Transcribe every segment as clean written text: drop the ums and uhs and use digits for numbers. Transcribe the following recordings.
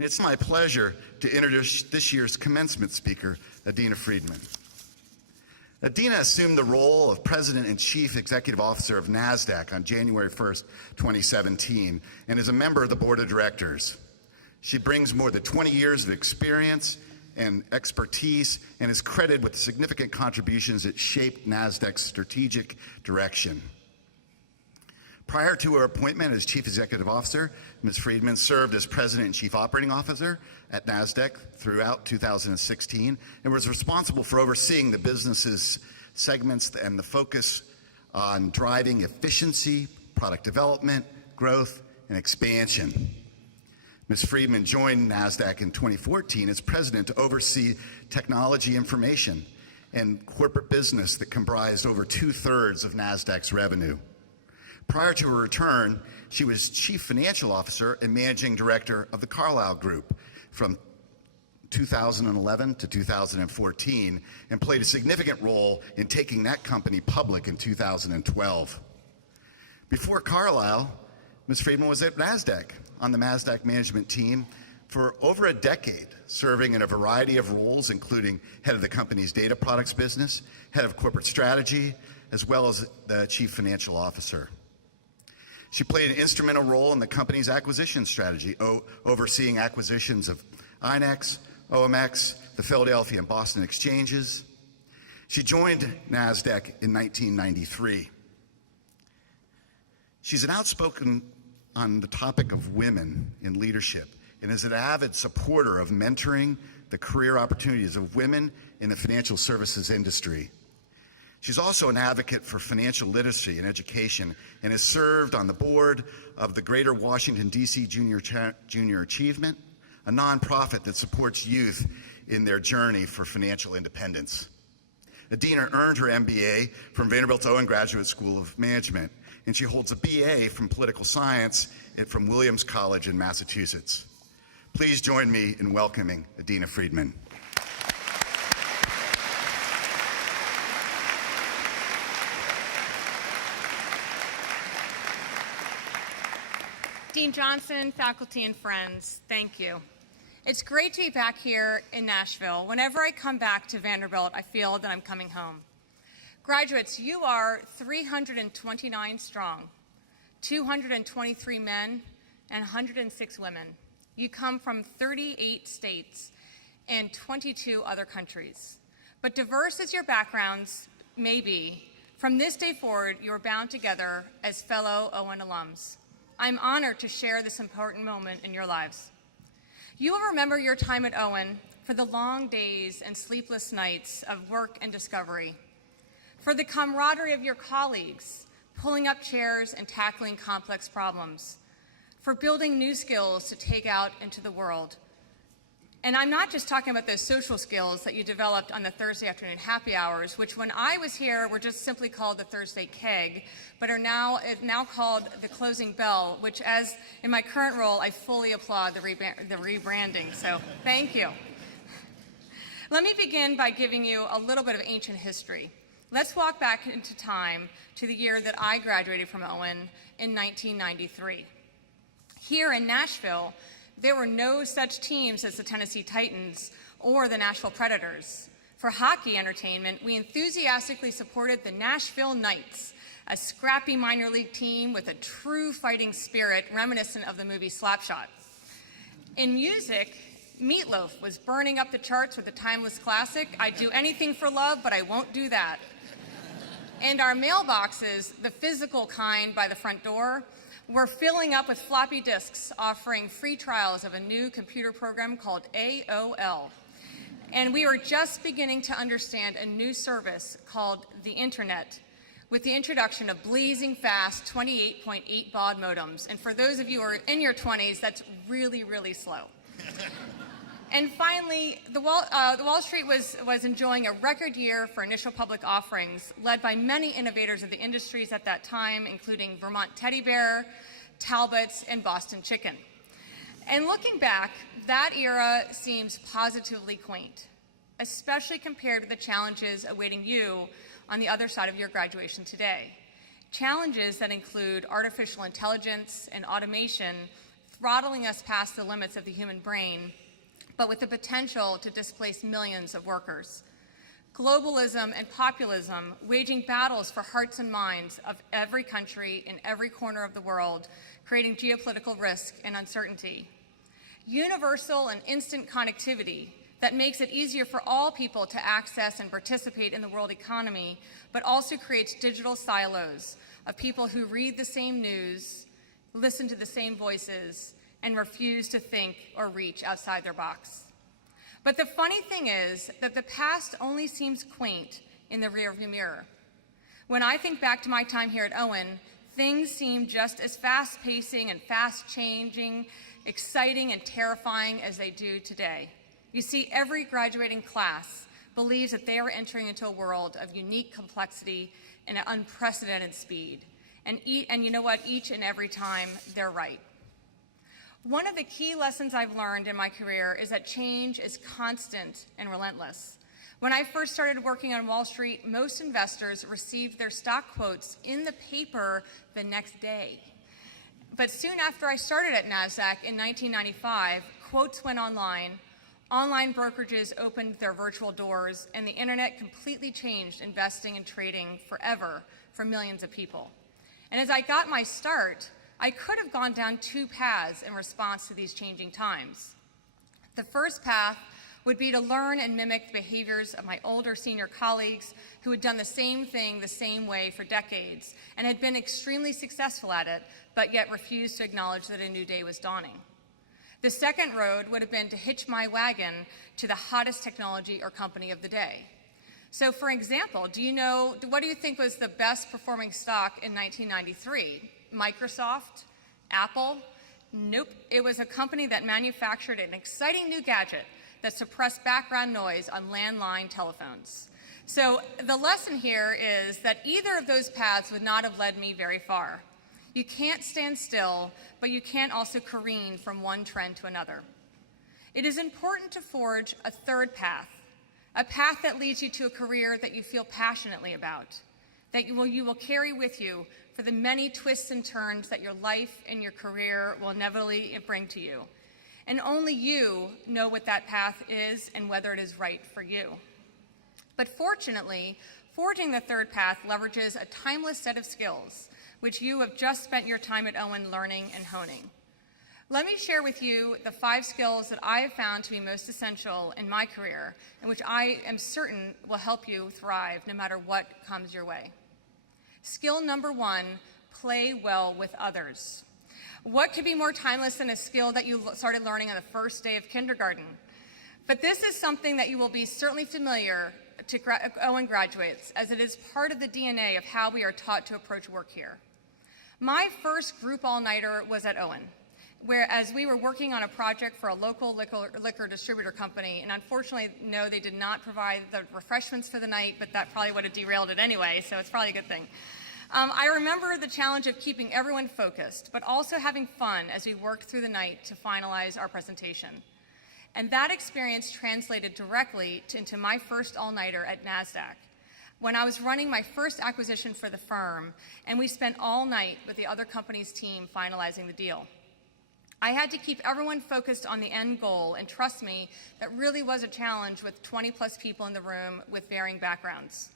It's my pleasure to introduce this year's commencement speaker, Adina Friedman. Adina assumed the role of President and Chief Executive Officer of NASDAQ on January 1st, 2017, and is a member of the Board of Directors. She brings more than 20 years of experience and expertise and is credited with significant contributions that shaped NASDAQ's strategic direction. Prior to her appointment as Chief Executive Officer, Ms. Friedman served as President and Chief Operating Officer at NASDAQ throughout 2016 and was responsible for overseeing the business's segments and the focus on driving efficiency, product development, growth, and expansion. Ms. Friedman joined NASDAQ in 2014 as President to oversee technology information and corporate business that comprised over 2/3 of NASDAQ's revenue. Prior to her return, she was Chief Financial Officer and Managing Director of the Carlyle Group from 2011 to 2014 and played a significant role in taking that company public in 2012. Before Carlyle, Ms. Friedman was at NASDAQ on the NASDAQ management team for over a decade, serving in a variety of roles, including head of the company's data products business, head of corporate strategy, as well as the Chief Financial Officer. She played an instrumental role in the company's acquisition strategy, overseeing acquisitions of INEX, OMX, the Philadelphia and Boston exchanges. She joined NASDAQ in 1993. She's an outspoken on the topic of women in leadership and is an avid supporter of mentoring the career opportunities of women in the financial services industry. She's also an advocate for financial literacy and education and has served on the board of the Greater Washington, D.C. Junior Achievement, a nonprofit that supports youth in their journey for financial independence. Adina earned her MBA from Vanderbilt Owen Graduate School of Management, and she holds a BA from Political Science from Williams College in Massachusetts. Please join me in welcoming Adina Friedman. Dean Johnson, faculty, and friends, thank you. It's great to be back here in Nashville. Whenever I come back to Vanderbilt, I feel that I'm coming home. Graduates, you are 329 strong, 223 men, and 106 women. You come from 38 states and 22 other countries. But diverse as your backgrounds may be, from this day forward, you are bound together as fellow Owen alums. I'm honored to share this important moment in your lives. You will remember your time at Owen for the long days and sleepless nights of work and discovery, for the camaraderie of your colleagues, pulling up chairs and tackling complex problems, for building new skills to take out into the world. And I'm not just talking about those social skills that you developed on the Thursday afternoon happy hours, which when I was here were just simply called the Thursday keg, but are now called the closing bell, which as in my current role, I fully applaud the rebranding, so thank you. Let me begin by giving you a little bit of ancient history. Let's walk back into time to the year that I graduated from Owen in 1993. Here in Nashville, there were no such teams as the Tennessee Titans or the Nashville Predators. For hockey entertainment, we enthusiastically supported the Nashville Knights, a scrappy minor league team with a true fighting spirit reminiscent of the movie Slapshot. In music, Meatloaf was burning up the charts with a timeless classic, I'd Do Anything for Love, but I Won't Do That. And our mailboxes, the physical kind by the front door, we're filling up with floppy disks offering free trials of a new computer program called AOL. And we were just beginning to understand a new service called the Internet with the introduction of blazing fast 28.8 baud modems. And for those of you who are in your 20s, that's really, really slow. And finally, the Wall Street was enjoying a record year for initial public offerings, led by many innovators of the industries at that time, including Vermont Teddy Bear, Talbot's, and Boston Chicken. And looking back, that era seems positively quaint, especially compared to the challenges awaiting you on the other side of your graduation today. Challenges that include artificial intelligence and automation throttling us past the limits of the human brain, but with the potential to displace millions of workers. Globalism and populism, waging battles for hearts and minds of every country in every corner of the world, creating geopolitical risk and uncertainty. Universal and instant connectivity that makes it easier for all people to access and participate in the world economy, but also creates digital silos of people who read the same news, listen to the same voices, and refuse to think or reach outside their box. But the funny thing is that the past only seems quaint in the rearview mirror. When I think back to my time here at Owen, things seem just as fast-pacing and fast-changing, exciting and terrifying as they do today. You see, every graduating class believes that they are entering into a world of unique complexity and an unprecedented speed. And you know what? Each and every time, they're right. One of the key lessons I've learned in my career is that change is constant and relentless. When I first started working on Wall Street, most investors received their stock quotes in the paper the next day. But soon after I started at NASDAQ in 1995, quotes went online, online brokerages opened their virtual doors, and the internet completely changed investing and trading forever for millions of people. And as I got my start, I could have gone down two paths in response to these changing times. The first path would be to learn and mimic the behaviors of my older senior colleagues who had done the same thing the same way for decades and had been extremely successful at it, but yet refused to acknowledge that a new day was dawning. The second road would have been to hitch my wagon to the hottest technology or company of the day. So for example, what do you think was the best performing stock in 1993? Microsoft? Apple? Nope. It was a company that manufactured an exciting new gadget that suppressed background noise on landline telephones. So the lesson here is that either of those paths would not have led me very far. You can't stand still, but you can't also careen from one trend to another. It is important to forge a third path, a path that leads you to a career that you feel passionately about, that you will carry with you for the many twists and turns that your life and your career will inevitably bring to you. And only you know what that path is and whether it is right for you. But fortunately, forging the third path leverages a timeless set of skills, which you have just spent your time at Owen learning and honing. Let me share with you the 5 skills that I have found to be most essential in my career and which I am certain will help you thrive no matter what comes your way. Skill number 1, play well with others. What could be more timeless than a skill that you started learning on the first day of kindergarten? But this is something that you will be certainly familiar to Owen graduates, as it is part of the DNA of how we are taught to approach work here. My first group all-nighter was at Owen, whereas we were working on a project for a local liquor distributor company, and unfortunately, no, they did not provide the refreshments for the night, but that probably would have derailed it anyway, so it's probably a good thing. I remember the challenge of keeping everyone focused, but also having fun as we worked through the night to finalize our presentation. And that experience translated directly into my first all-nighter at NASDAQ, when I was running my first acquisition for the firm, and we spent all night with the other company's team finalizing the deal. I had to keep everyone focused on the end goal, and trust me, that really was a challenge with 20-plus people in the room with varying backgrounds.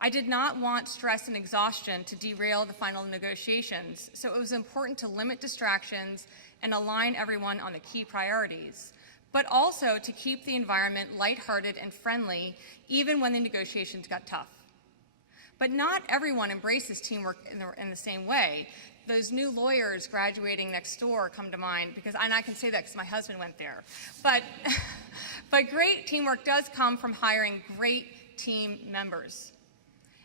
I did not want stress and exhaustion to derail the final negotiations, so it was important to limit distractions and align everyone on the key priorities, but also to keep the environment lighthearted and friendly, even when the negotiations got tough. But not everyone embraces teamwork in the same way. Those new lawyers graduating next door come to mind, and I can say that because my husband went there. But great teamwork does come from hiring great team members.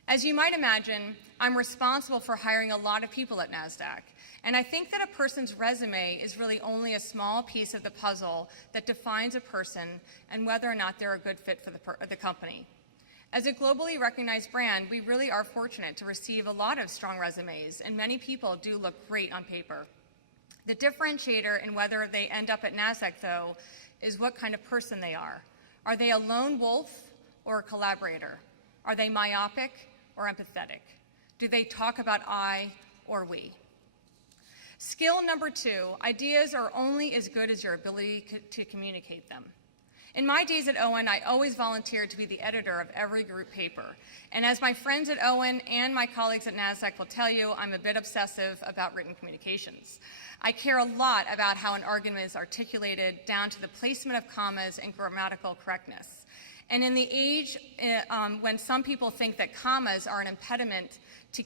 As you might imagine, I'm responsible for hiring a lot of people at NASDAQ, and I think that a person's resume is really only a small piece of the puzzle that defines a person and whether or not they're a good fit for the company. As a globally recognized brand, we really are fortunate to receive a lot of strong resumes, and many people do look great on paper. The differentiator in whether they end up at NASDAQ, though, is what kind of person they are. Are they a lone wolf or a collaborator? Are they myopic or empathetic? Do they talk about I or we? Skill number 2, ideas are only as good as your ability to communicate them. In my days at Owen, I always volunteered to be the editor of every group paper. And as my friends at Owen and my colleagues at NASDAQ will tell you, I'm a bit obsessive about written communications. I care a lot about how an argument is articulated down to the placement of commas and grammatical correctness. And in the age when some people think that commas are an impediment to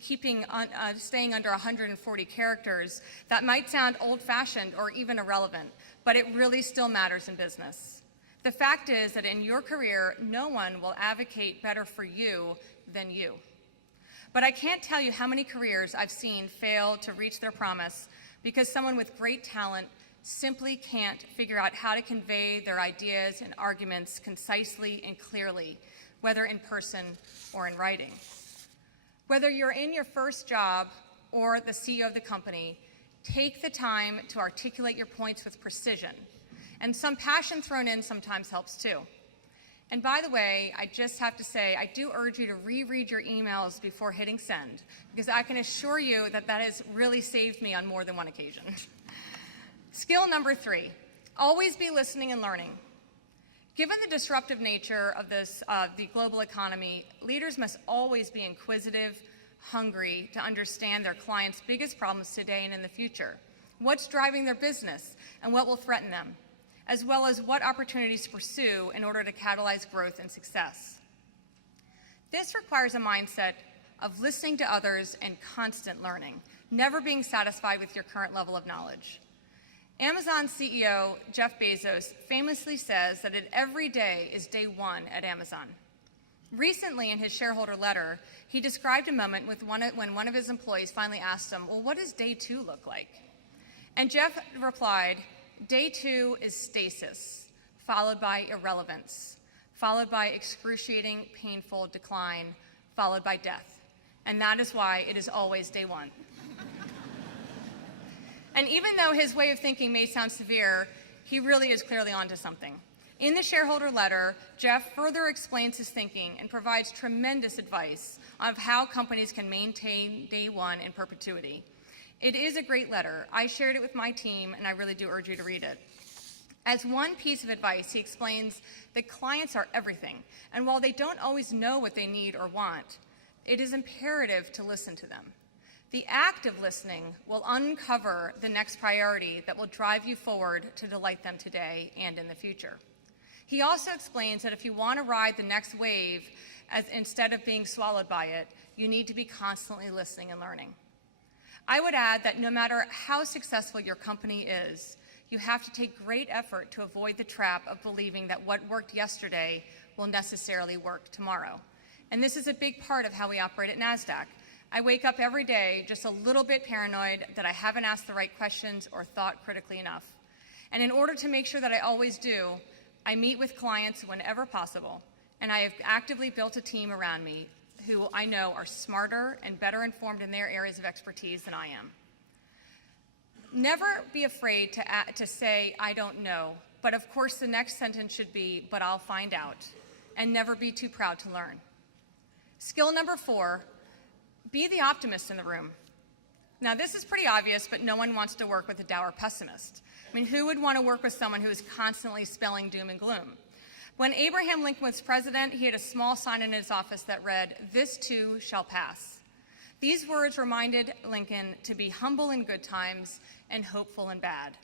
staying under 140 characters, that might sound old-fashioned or even irrelevant, but it really still matters in business. The fact is that in your career, no one will advocate better for you than you. But I can't tell you how many careers I've seen fail to reach their promise because someone with great talent simply can't figure out how to convey their ideas and arguments concisely and clearly, whether in person or in writing. Whether you're in your first job or the CEO of the company, take the time to articulate your points with precision. And some passion thrown in sometimes helps too. And by the way, I just have to say, I do urge you to reread your emails before hitting send, because I can assure you that that has really saved me on more than one occasion. Skill number 3, always be listening and learning. Given the disruptive nature of the global economy, leaders must always be inquisitive, hungry to understand their clients' biggest problems today and in the future, what's driving their business, and what will threaten them, as well as what opportunities to pursue in order to catalyze growth and success. This requires a mindset of listening to others and constant learning, never being satisfied with your current level of knowledge. Amazon CEO Jeff Bezos famously says that every day is day one at Amazon. Recently, in his shareholder letter, he described a moment when one of his employees finally asked him, well, what does day 2 look like? And Jeff replied, day 2 is stasis, followed by irrelevance, followed by excruciating, painful decline, followed by death. And that is why it is always day 1. And even though his way of thinking may sound severe, he really is clearly onto something. In the shareholder letter, Jeff further explains his thinking and provides tremendous advice on how companies can maintain day 1 in perpetuity. It is a great letter. I shared it with my team, and I really do urge you to read it. As one piece of advice, he explains that clients are everything, and while they don't always know what they need or want, it is imperative to listen to them. The act of listening will uncover the next priority that will drive you forward to delight them today and in the future. He also explains that if you want to ride the next wave instead of being swallowed by it, you need to be constantly listening and learning. I would add that no matter how successful your company is, you have to take great effort to avoid the trap of believing that what worked yesterday will necessarily work tomorrow. And this is a big part of how we operate at NASDAQ. I wake up every day just a little bit paranoid that I haven't asked the right questions or thought critically enough. And in order to make sure that I always do, I meet with clients whenever possible, and I have actively built a team around me who I know are smarter and better informed in their areas of expertise than I am. Never be afraid to say, I don't know, but of course the next sentence should be, but I'll find out, and never be too proud to learn. Skill number 4, be the optimist in the room. Now this is pretty obvious, but no one wants to work with a dour pessimist. I mean, who would want to work with someone who is constantly spelling doom and gloom? When Abraham Lincoln was president, he had a small sign in his office that read, "This too shall pass." These words reminded Lincoln to be humble in good times and hopeful in bad.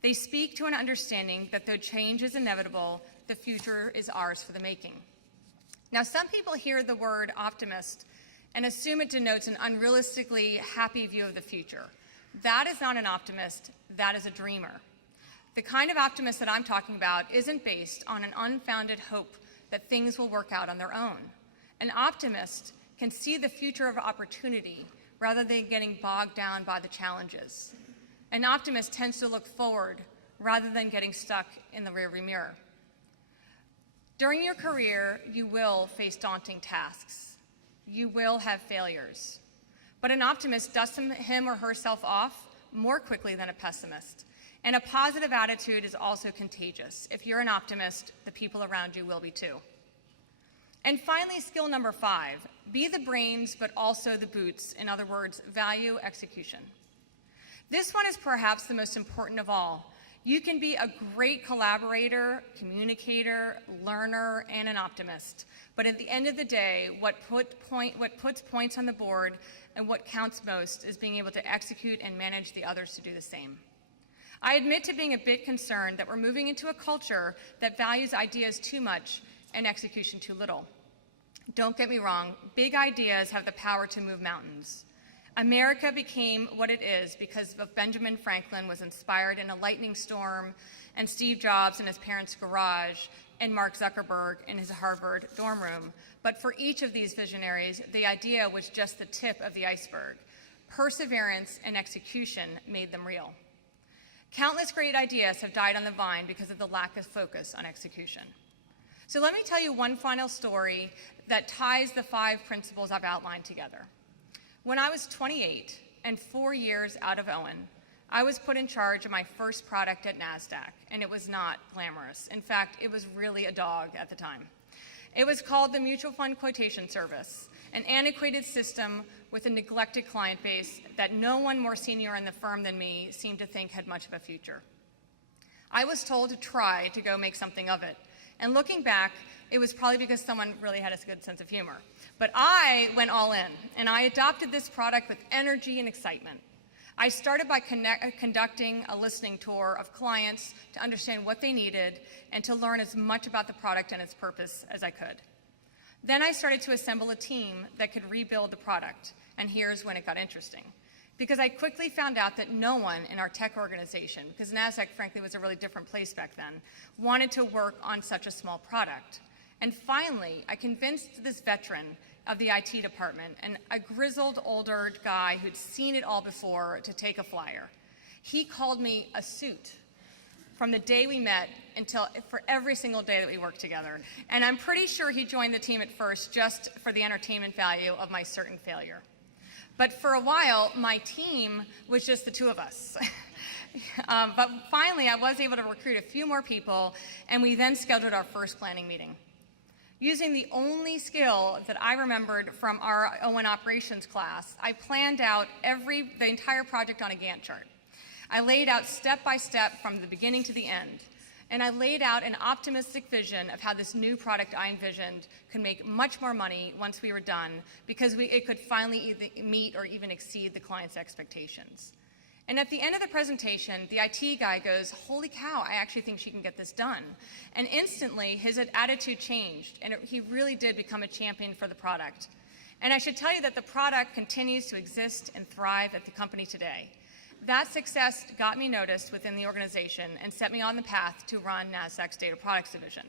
They speak to an understanding that though change is inevitable, the future is ours for the making. Now, some people hear the word optimist and assume it denotes an unrealistically happy view of the future. That is not an optimist, that is a dreamer. The kind of optimist that I'm talking about isn't based on an unfounded hope that things will work out on their own. An optimist can see the future of opportunity rather than getting bogged down by the challenges. An optimist tends to look forward rather than getting stuck in the rearview mirror. During your career, you will face daunting tasks. You will have failures. But an optimist dusts him or herself off more quickly than a pessimist. And a positive attitude is also contagious. If you're an optimist, the people around you will be too. And finally, skill number 5, be the brains but also the boots. In other words, value execution. This one is perhaps the most important of all. You can be a great collaborator, communicator, learner, and an optimist. But at the end of the day, what puts points on the board and what counts most is being able to execute and manage the others to do the same. I admit to being a bit concerned that we're moving into a culture that values ideas too much and execution too little. Don't get me wrong, big ideas have the power to move mountains. America became what it is because of Benjamin Franklin was inspired in a lightning storm, and Steve Jobs in his parents' garage, and Mark Zuckerberg in his Harvard dorm room. But for each of these visionaries, the idea was just the tip of the iceberg. Perseverance and execution made them real. Countless great ideas have died on the vine because of the lack of focus on execution. So let me tell you one final story that ties the 5 principles I've outlined together. When I was 28 and 4 years out of Owen, I was put in charge of my first product at NASDAQ, and it was not glamorous. In fact, it was really a dog at the time. It was called the Mutual Fund Quotation Service, an antiquated system with a neglected client base that no one more senior in the firm than me seemed to think had much of a future. I was told to try to go make something of it, and looking back, it was probably because someone really had a good sense of humor. But I went all in, and I adopted this product with energy and excitement. I started by conducting a listening tour of clients to understand what they needed and to learn as much about the product and its purpose as I could. Then I started to assemble a team that could rebuild the product, and here's when it got interesting. Because I quickly found out that no one in our tech organization, because NASDAQ frankly was a really different place back then, wanted to work on such a small product. And finally, I convinced this veteran of the IT department, and a grizzled older guy who'd seen it all before, to take a flyer. He called me a suit from the day we met for every single day that we worked together. And I'm pretty sure he joined the team at first just for the entertainment value of my certain failure. But for a while, my team was just the 2 of us. But finally, I was able to recruit a few more people, and we then scheduled our first planning meeting. Using the only skill that I remembered from our Owen operations class, I planned out the entire project on a Gantt chart. I laid out step by step from the beginning to the end. And I laid out an optimistic vision of how this new product I envisioned could make much more money once we were done, because it could finally either meet or even exceed the client's expectations. And at the end of the presentation, the IT guy goes, "Holy cow, I actually think she can get this done." And instantly, his attitude changed, and he really did become a champion for the product. And I should tell you that the product continues to exist and thrive at the company today. That success got me noticed within the organization and set me on the path to run NASDAQ's Data Products Division.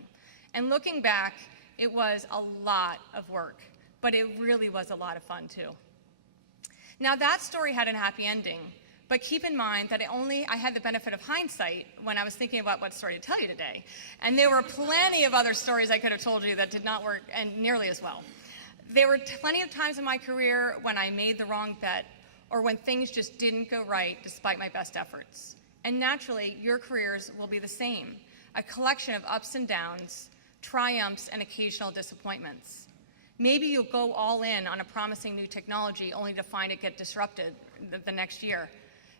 And looking back, it was a lot of work, but it really was a lot of fun too. Now that story had a happy ending, but keep in mind that I had the benefit of hindsight when I was thinking about what story to tell you today. And there were plenty of other stories I could have told you that did not work and nearly as well. There were plenty of times in my career when I made the wrong bet, or when things just didn't go right despite my best efforts. And naturally, your careers will be the same, a collection of ups and downs, triumphs, and occasional disappointments. Maybe you'll go all in on a promising new technology only to find it get disrupted the next year.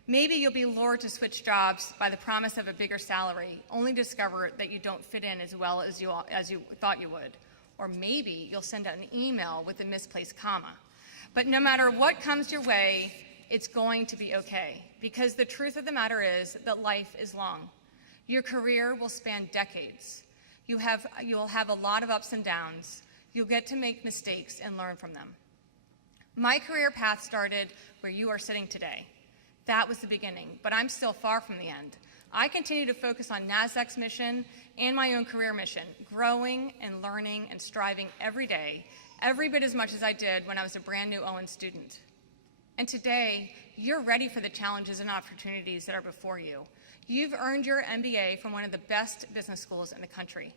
Maybe you'll be lured to switch jobs by the promise of a bigger salary, only to discover that you don't fit in as well as you thought you would. Or maybe you'll send out an email with a misplaced comma. But no matter what comes your way, it's going to be okay, because the truth of the matter is that life is long. Your career will span decades. You'll have a lot of ups and downs. You'll get to make mistakes and learn from them. My career path started where you are sitting today. That was the beginning, but I'm still far from the end. I continue to focus on NASDAQ's mission and my own career mission, growing and learning and striving every day, every bit as much as I did when I was a brand new Owen student. And today, you're ready for the challenges and opportunities that are before you. You've earned your MBA from one of the best business schools in the country.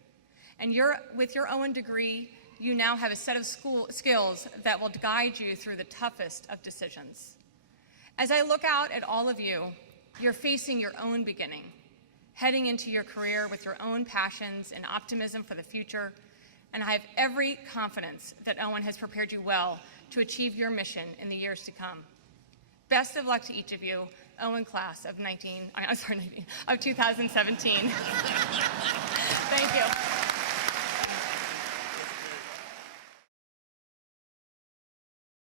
And with your Owen degree, you now have a set of skills that will guide you through the toughest of decisions. As I look out at all of you, you're facing your own beginning, heading into your career with your own passions and optimism for the future, and I have every confidence that Owen has prepared you well to achieve your mission in the years to come. Best of luck to each of you. Owen class of 2017. Thank you.